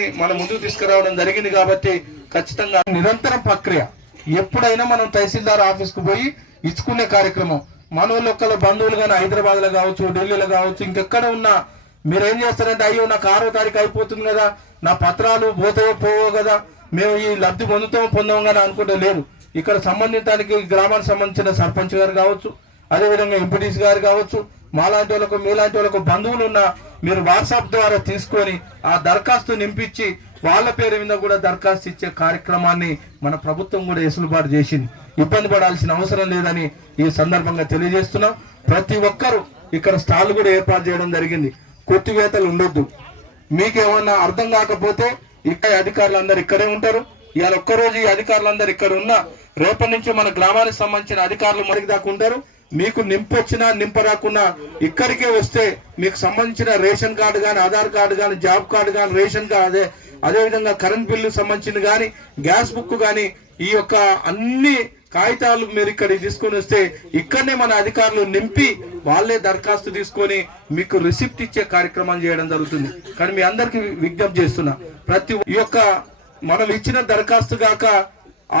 తీసుకొని మన ముందుకు తీసుకురావడం జరిగింది. కాబట్టి ఖచ్చితంగా నిరంతరం ప్రక్రియ. ఎప్పుడైనా మనం తహసీల్దార్ ఆఫీస్కు పోయి ఇచ్చుకునే కార్యక్రమం. మన వాళ్ళొక్కల బంధువులు కానీ హైదరాబాద్లో కావచ్చు, ఢిల్లీలో కావచ్చు, ఇంకెక్కడ ఉన్నా మీరేం చేస్తారంటే, అయ్యో నాకు 6వ తారీఖు అయిపోతుంది కదా, నా పత్రాలు పోతాయో పోవో కదా, మేము ఈ లబ్ధి పొందాం కానీ అనుకుంటే లేదు. ఇక్కడ సంబంధితానికి గ్రామానికి సంబంధించిన సర్పంచ్ గారు కావచ్చు, అదేవిధంగా ఎంపీటీసీ గారు కావచ్చు, మాలాంటి వాళ్ళకు మీలాంటి వాళ్ళకు బంధువులు ఉన్న మీరు వాట్సాప్ ద్వారా తీసుకొని ఆ దరఖాస్తు నింపించి వాళ్ళ పేరు మీద కూడా దరఖాస్తు ఇచ్చే కార్యక్రమాన్ని మన ప్రభుత్వం కూడా వెసులుబాటు చేసింది. ఇబ్బంది పడాల్సిన అవసరం లేదని ఈ సందర్భంగా తెలియజేస్తున్నాం. ప్రతి ఒక్కరూ ఇక్కడ స్టాల్ కూడా ఏర్పాటు చేయడం జరిగింది. కొట్టివేతలు ఉండొద్దు. మీకేమన్నా అర్థం కాకపోతే ఇక్కడ అధికారులందరూ ఇక్కడే ఉంటారు. ఇవాళ ఒక్కరోజు ఈ అధికారులందరూ ఇక్కడ ఉన్న రేపటి నుంచి మన గ్రామానికి సంబంధించిన అధికారులు మరికి దాకా ఉంటారు. మీకు నింపొచ్చినా నింపరాకున్నా ఇక్కడికే వస్తే మీకు సంబంధించిన రేషన్ కార్డు కానీ, ఆధార్ కార్డు కానీ, జాబ్ కార్డు కానీ, రేషన్ కార్డు, అదేవిధంగా కరెంట్ బిల్లు సంబంధించిన కానీ, గ్యాస్ బుక్ కానీ, ఈ యొక్క అన్ని కాగితాలు మీరు ఇక్కడ తీసుకొని వస్తే ఇక్కడనే మన అధికారులు నింపి వాళ్ళే దరఖాస్తు తీసుకొని మీకు రిసిప్ట్ ఇచ్చే కార్యక్రమం చేయడం జరుగుతుంది. కానీ మీ అందరికి విజ్ఞప్తి చేస్తున్నా, ప్రతి ఈ యొక్క మనం ఇచ్చిన దరఖాస్తు కాక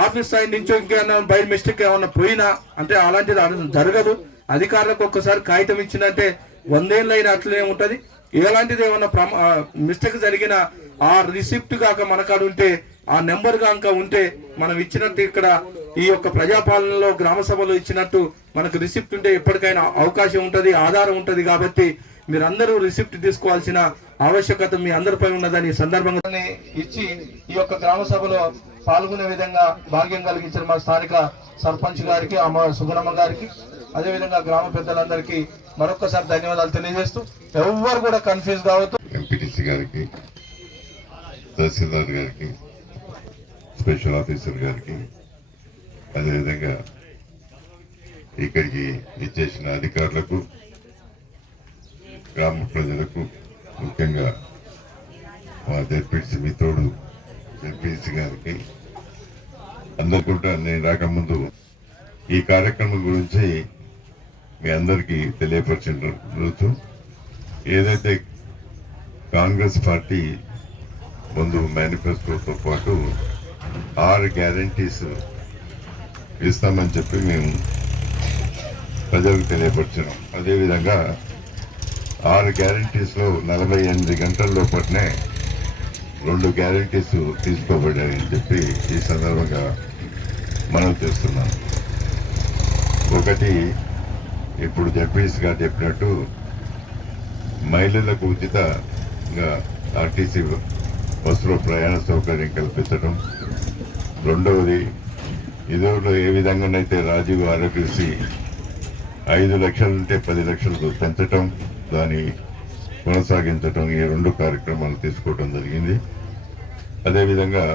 ఆఫీస్ సైడ్ నుంచో ఇంకేమైనా బై మిస్టేక్ ఏమన్నా పోయినా అంటే అలాంటిది జరగదు. అధికారులకు ఒక్కసారి కాగితం ఇచ్చిందంటే 100 ఏళ్ళు అయినా అట్లనే ఉంటుంది. ఎలాంటిది ఏమన్నా మిస్టేక్ జరిగినా ఆ రిసిప్ట్ కాక మనకాడు ఉంటే, ఆ నెంబర్ కాక ఉంటే, మనం ఇచ్చినట్టు ఇక్కడ ఈ యొక్క ప్రజాపాలనలో గ్రామ సభలో ఇచ్చినట్టు మనకు రిసిప్ట్ ఉంటే ఎప్పటికైనా అవకాశం ఉంటుంది, ఆధారం ఉంటుంది. కాబట్టి మీరందరూ రిసిప్ట్ తీసుకోవాల్సిన ఆవశ్యకత మీ అందరిపై ఉన్నదని సందర్భంగా ఇచ్చి ఈ యొక్క గ్రామ సభలో పాల్గొనే విధంగా భాగ్యం కలిగించిన మా స్థానిక సర్పంచ్ గారికి, అమ్మ సుగుణమ్మ గారికి, అదేవిధంగా గ్రామ పెద్దలందరికీ మరొకసారి ధన్యవాదాలు తెలియజేస్తూ, ఎవరు కూడా కన్ఫ్యూజ్ కావద్దు. ఎంపీటీసీ గారికి, తహసీల్దార్ గారికి, స్పెషల్ ఆఫీసర్ గారికి, అదేవిధంగా ఇక్కడికి ఇచ్చేసిన అధికారులకు, గ్రామ ప్రజలకు, ముఖ్యంగా మా జెడ్పీటీసీ మిత్రుడు ఎంపీసీ గారికి అందరు కూడా నేను రాకముందు ఈ కార్యక్రమం గురించి మీ అందరికీ తెలియపరిచిన రోజు ఏదైతే కాంగ్రెస్ పార్టీ ముందు మేనిఫెస్టోతో పాటు 6 గ్యారంటీస్ ఇస్తామని చెప్పి మేము ప్రజలకు తెలియపరిచినాం. అదేవిధంగా 6 గ్యారంటీస్లో 48 గంటల్లో పట్నే 2 గ్యారంటీస్ తీసుకోబడ్డాయని చెప్పి ఈ సందర్భంగా మనం చేస్తున్నాం. ఒకటి, ఇప్పుడు జడ్పీఎస్ గారు చెప్పినట్టు మహిళలకు ఉచితంగా ఆర్టీసీ బస్సులో ప్రయాణ సౌకర్యం కల్పించడం. రెండవది, ఇదివరకు ఏ విధంగానైతే రాజీవ్ ఆరోగ్యశ్రీ 5 లక్షలు ఉంటే 10 లక్షలకు పెంచడం, దాన్ని కొనసాగించడం, ఈ 2 కార్యక్రమాలు తీసుకోవడం జరిగింది. అదేవిధంగా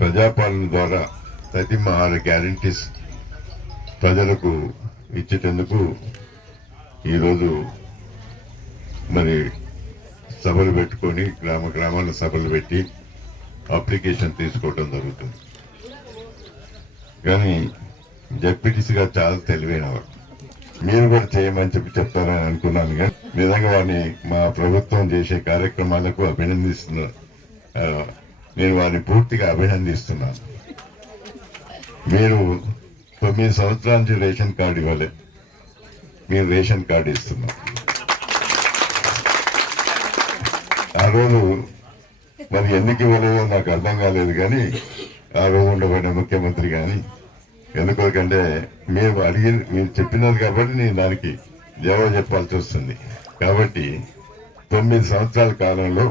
ప్రజాపాలన ద్వారా ప్రతి 6 గ్యారంటీస్ ప్రజలకు ఇచ్చేటందుకు ఈరోజు మరి సభలు పెట్టుకొని గ్రామాల సభలు పెట్టి అప్లికేషన్ తీసుకోవడం జరుగుతుంది. కానీ జెడ్పీటీసీగా చాలా తెలివైనవాడు, మీరు కూడా చేయమని చెప్పి చెప్తారని అనుకున్నాను. కానీ నిజంగా వారిని మా ప్రభుత్వం చేసే కార్యక్రమాలకు నేను వారిని పూర్తిగా అభినందిస్తున్నాను. మీరు 9 సంవత్సరాల నుంచి రేషన్ కార్డు ఇవ్వలేదు, మీరు రేషన్ కార్డు ఇస్తున్నారు. ఆ రోజు మరి ఎందుకు ఇవ్వలేదో నాకు అర్థం కాలేదు. కానీ ఆ రోజు ఉండబడిన ముఖ్యమంత్రి కానీ ఎందుకంటే మీరు చెప్పినారు కాబట్టి నేను దానికి జవాబు చెప్పాల్సి వస్తుంది. కాబట్టి 9 సంవత్సరాల కాలంలో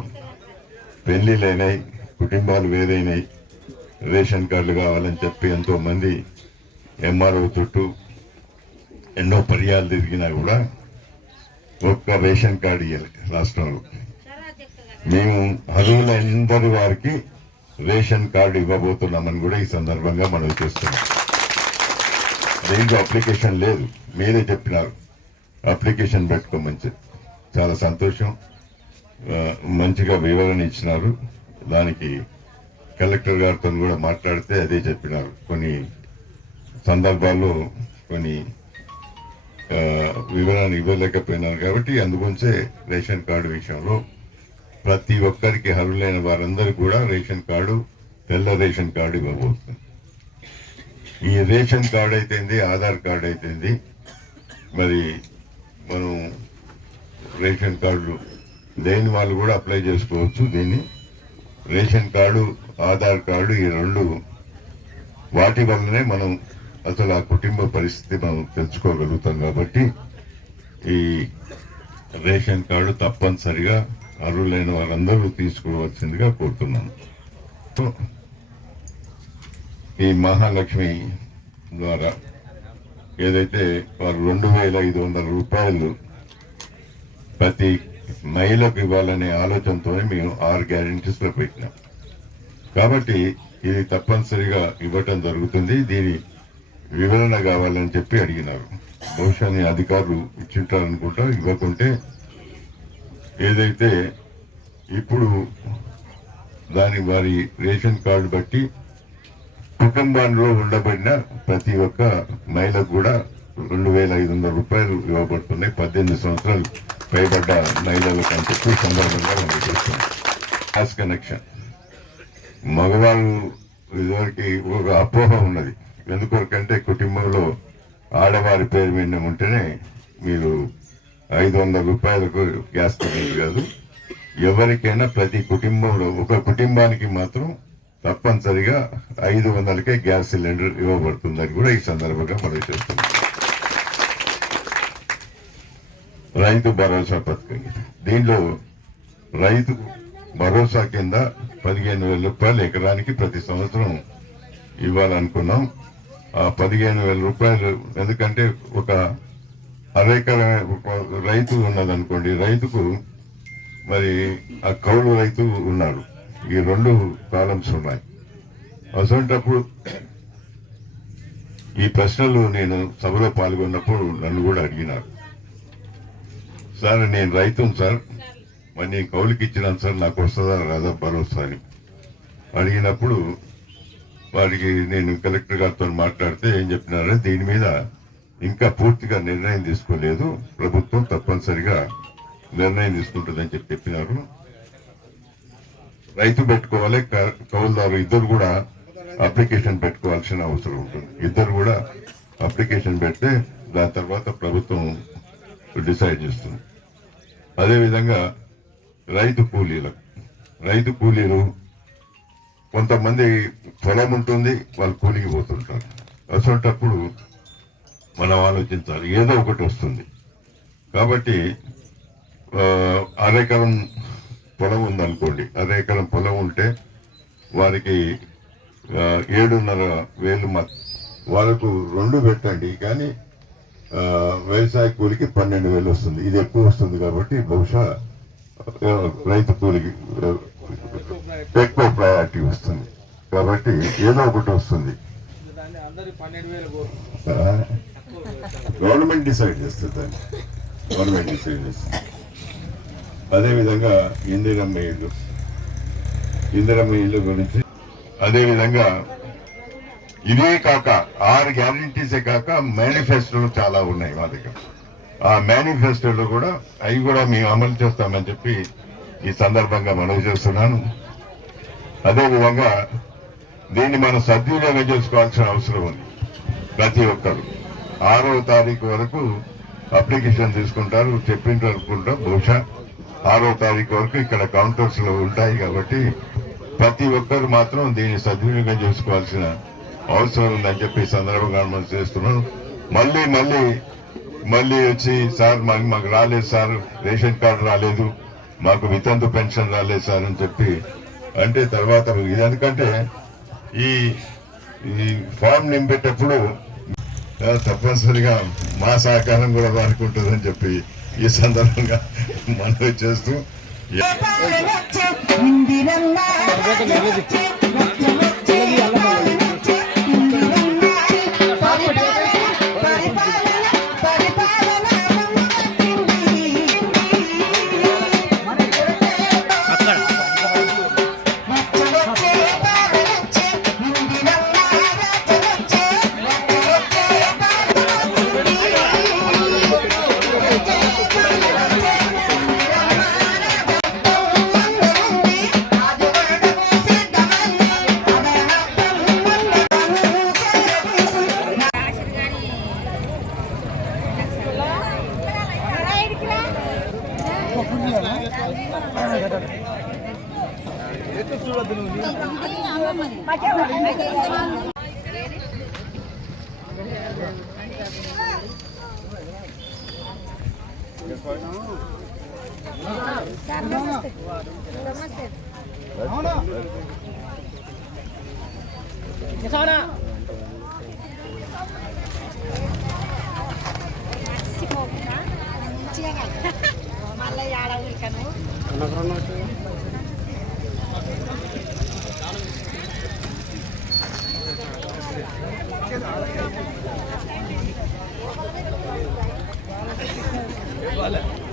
పెళ్లిలైనాయి, కుటుంబాలు వేరైనాయి, రేషన్ కార్డులు కావాలని చెప్పి ఎంతో మంది ఎంఆర్ఓ చుట్టూ ఎన్నో పర్యాలు తిరిగినా కూడా ఒక్క రేషన్ కార్డు ఇవ్వాలి రాష్ట్రంలో. మేము అర్హులందరి వారికి రేషన్ కార్డు ఇవ్వబోతున్నామని కూడా ఈ సందర్భంగా మనం చేస్తున్నాం. దీంట్లో అప్లికేషన్ లేదు, మీరే చెప్పినారు అప్లికేషన్ పెట్టుకోమని. చాలా సంతోషం, మంచిగా వివరణ ఇచ్చినారు. దానికి కలెక్టర్ గారితో కూడా మాట్లాడితే అదే చెప్పినారు. కొన్ని సందర్భాల్లో కొన్ని వివరణ ఇవ్వలేకపోయినారు. కాబట్టి అందుగురించే రేషన్ కార్డు విషయంలో ప్రతి ఒక్కరికి అర్హులైన వారందరికీ కూడా రేషన్ కార్డు, తెల్ల రేషన్ కార్డు ఇవ్వబోతుంది. ఈ రేషన్ కార్డు అయితేంది, ఆధార్ కార్డు అయితేంది, మరి మనం రేషన్ కార్డు లేని వాళ్ళు కూడా అప్లై చేసుకోవచ్చు. దీన్ని రేషన్ కార్డు, ఆధార్ కార్డు ఈ రెండు వాటి వల్లనే మనం అసలు ఆ కుటుంబ పరిస్థితి మనం తెలుసుకోగలుగుతాం. కాబట్టి ఈ రేషన్ కార్డు తప్పనిసరిగా అర్హులైన వారందరూ తీసుకోవాల్సిందిగా కోరుతున్నాను. ఈ మహాలక్ష్మి ద్వారా ఏదైతే వారు 2,500 రూపాయలు ప్రతి మహిళకు ఇవ్వాలనే ఆలోచనతో మేము 6 గ్యారెంటీస్లో పెట్టినాం. కాబట్టి ఇది తప్పనిసరిగా ఇవ్వటం జరుగుతుంది. దీని వివరణ కావాలని చెప్పి అడిగినారు. బహుశా అధికారులు ఇచ్చింటారనుకుంటా. ఇవ్వకుంటే ఏదైతే ఇప్పుడు దాని వారి రేషన్ కార్డు బట్టి కుటుంబంలో ఉండబడిన ప్రతి ఒక్క మహిళకు కూడా 2,500 రూపాయలు ఇవ్వబడుతున్నాయి. 18 సంవత్సరాలు పైబడ్డ మహిళలకు అని చెప్పి సందర్భంగా మనం చూస్తున్నాం. గ్యాస్ కనెక్షన్ మగవాళ్ళు ఇదివరకు ఒక అపోహ ఉన్నది. ఎందుకొరకంటే కుటుంబంలో ఆడవారి పేరు మీద ఉంటేనే మీరు 500 రూపాయలకు గ్యాస్ కనెక్ట్ కాదు. ఎవరికైనా ప్రతి కుటుంబంలో ఒక కుటుంబానికి మాత్రం తప్పనిసరిగా 500కే గ్యాస్ సిలిండర్ ఇవ్వబడుతుందని కూడా ఈ సందర్భంగా మనం చేస్తున్నాం. రైతు భరోసా పథకం, దీనిలో రైతు భరోసా కింద 15,000 రూపాయలు ఎకరానికి ప్రతి సంవత్సరం ఇవ్వాలనుకున్నాం. ఆ 15,000 రూపాయలు ఎందుకంటే ఒక అరెకర రైతు ఉన్నదనుకోండి, రైతుకు మరి ఆ కౌలు రైతు ఉన్నారు, ఈ 2 కాలమ్స్ ఉన్నాయి. అసంటప్పుడు ఈ ప్రశ్నలు నేను సభలో పాల్గొన్నప్పుడు నన్ను కూడా అడిగినారు. సార్ నేను రైతును సార్, మరి నేను కౌలుకి ఇచ్చినాను సార్, నాకు వస్తుందా రాదా భరోసా అని అడిగినప్పుడు వారికి నేను కలెక్టర్ గారితో మాట్లాడితే ఏం చెప్పినారంటే దీని మీద ఇంకా పూర్తిగా నిర్ణయం తీసుకోలేదు, ప్రభుత్వం తప్పనిసరిగా నిర్ణయం తీసుకుంటుందని చెప్పినారు. రైతు పెట్టుకోవాలి, కౌలుదారు ఇద్దరు కూడా అప్లికేషన్ పెట్టుకోవాల్సిన అవసరం ఉంటుంది. ఇద్దరు కూడా అప్లికేషన్ పెడితే దాని తర్వాత ప్రభుత్వం డిసైడ్ చేస్తుంది. అదేవిధంగా రైతు కూలీలు కొంతమంది పొలం ఉంటుంది, వాళ్ళు కూలికి పోతుంటారు. అసలుటప్పుడు మనం ఆలోచించాలి, ఏదో ఒకటి వస్తుంది. కాబట్టి అరెకరం పొలం ఉందనుకోండి, అరెకరం పొలం ఉంటే వారికి 7,500 వాళ్ళకు 2 పెట్టండి, కానీ వ్యవసాయ కూలికి 12,000 వస్తుంది. ఇది ఎక్కువ వస్తుంది కాబట్టి బహుశా రైతు కూలికి ఎక్కువ ప్రయారిటీ వస్తుంది. కాబట్టి ఏదో ఒకటి వస్తుంది. గవర్నమెంట్ డిసైడ్ చేస్తుంది దాన్ని, గవర్నమెంట్ డిసైడ్ చేస్తుంది. అదేవిధంగా ఇందిరమ్మ ఇల్లు గురించి, అదేవిధంగా ఇదే కాక 6 గ్యారంటీసే కాక మేనిఫెస్టోలు చాలా ఉన్నాయి మా దగ్గర. ఆ మేనిఫెస్టోలో కూడా అవి కూడా మేము అమలు చేస్తామని చెప్పి ఈ సందర్భంగా మనవి చేస్తున్నాను. అదేవిధంగా దీన్ని మనం సద్వినియోగం చేసుకోవాల్సిన అవసరం ఉంది. ప్రతి ఒక్కరు 6వ తారీఖు వరకు అప్లికేషన్ తీసుకుంటారు, చెప్పింటారు అనుకుంటా. బహుశా 6వ తారీఖు వరకు ఇక్కడ కౌంటర్స్ లో ఉంటాయి. కాబట్టి ప్రతి ఒక్కరు మాత్రం దీన్ని సద్వినియోగం చేసుకోవాల్సిన అవసరం ఉందని చెప్పి సందర్భంగా మనం చేస్తున్నాం. మళ్ళీ వచ్చి సార్ మాకు రాలేదు సార్, రేషన్ కార్డు రాలేదు, మాకు వితంతు పెన్షన్ రాలేదు సార్ అని చెప్పి అంటే తర్వాత ఇది ఎందుకంటే ఈ ఫామ్ నింపేటప్పుడు తప్పనిసరిగా మా సహకారం కూడా వారికి ఉంటుందని చెప్పి ఈ సందర్భంగా మనవి చేస్తూ మళ్ళీ ఏడవులకను Vale.